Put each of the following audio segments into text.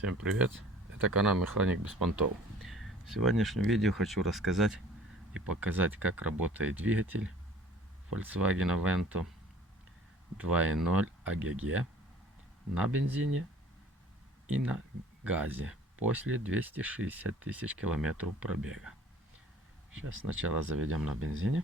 Всем привет! Это канал Механик без понтов. В сегодняшнем видео хочу рассказать и показать, как работает двигатель Volkswagen Vento 2.0 AGG на бензине и на газе после 260 тысяч километров пробега. Сейчас сначала заведем на бензине.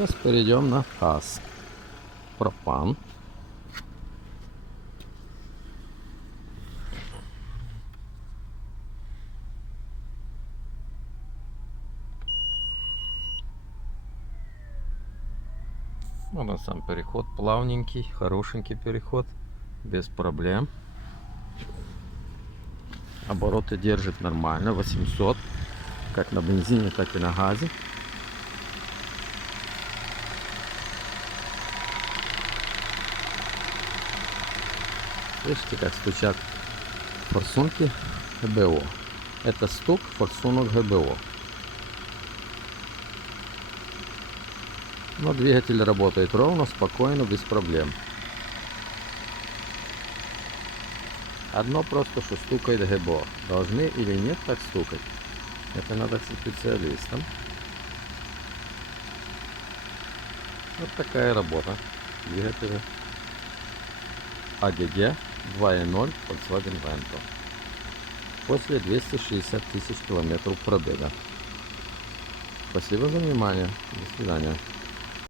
Сейчас перейдем на газ. Пропан. Вот он сам переход, плавненький, хорошенький переход, без проблем. Обороты держит нормально, 800, как на бензине, так и на газе. Слышите, как стучат форсунки ГБО. Это стук форсунок ГБО. Но двигатель работает ровно, спокойно, без проблем. Одно просто, что стукает ГБО. Должны или нет так стукать? Это надо к специалистам. Вот такая работа двигателя AGG 2.0 Volkswagen Vento после 260 тысяч километров пробега. Спасибо за внимание. До свидания.